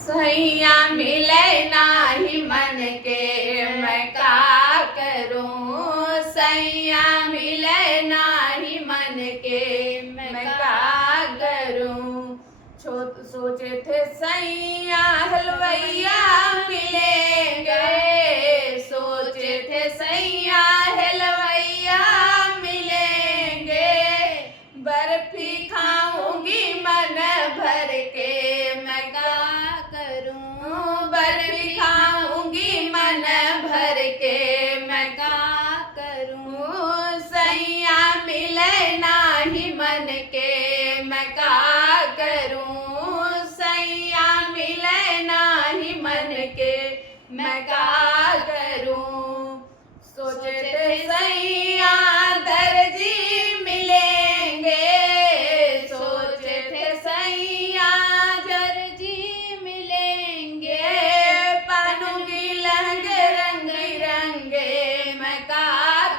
सैया मिले नाही मन के मैं का करूं। सैया मिले नाही मन के मैं का करूं। सोचे थे सैया हलवैया मिलेंगे। सोचे थे सैया हलवैया मिलेंगे। बर्फी खाऊंगी मन भर के मैं का करूं। बर्फी खाऊंगी मन भर के मैं का करूं। सैया मिले नाही मन के मैं का करूं। सैया मिले नाही मन के मैं का करूं। सोचे थे सैया दर्जी मिलेंगे। सोचे थे सैया दर्जी मिलेंगे। पहनूंगी लहंगे रंग बिरंगे मैं का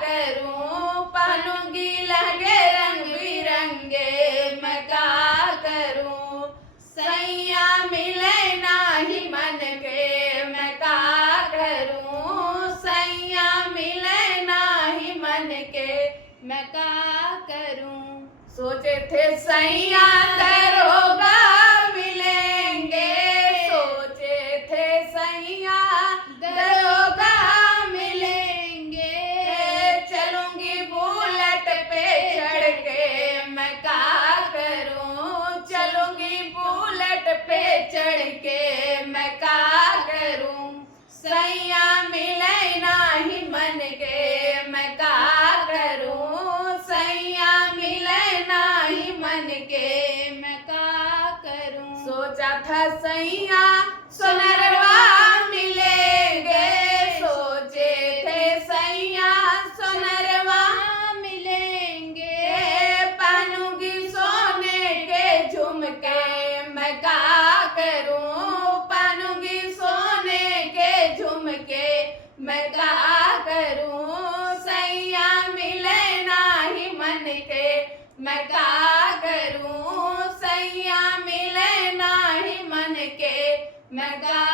करूं। पहनूंगी लहंगे रंग बिरंगे मैं का करूं। सैया मिले नाही मन के मैं का करूं। सैया मिले नाही मन के मैं का करूं। सोचे थे सैया दरोगा मिलेंगे। सोचे थे सैया दरोगा मिलेंगे। चलूंगी बुलेट पे चढ़ के मैं का करूं। चलूंगी बुलेट पे चढ़ के मैं का करूं। सैया मिले नाही मन के मैं का करूं। सैया मिले नाही मन के मैं का करूं। सोचा था सैया सोनरवा मिलेंगे। सोचे थे सैया सोनरवा मिलेंगे। पहनूंगी सोने के झुमके मैं का करूं। पहनूंगी सोने के झुमके मैं का करूं। सैया मिले नाही मन के मैं का करूं। सैया मिले नाही मन के मैं का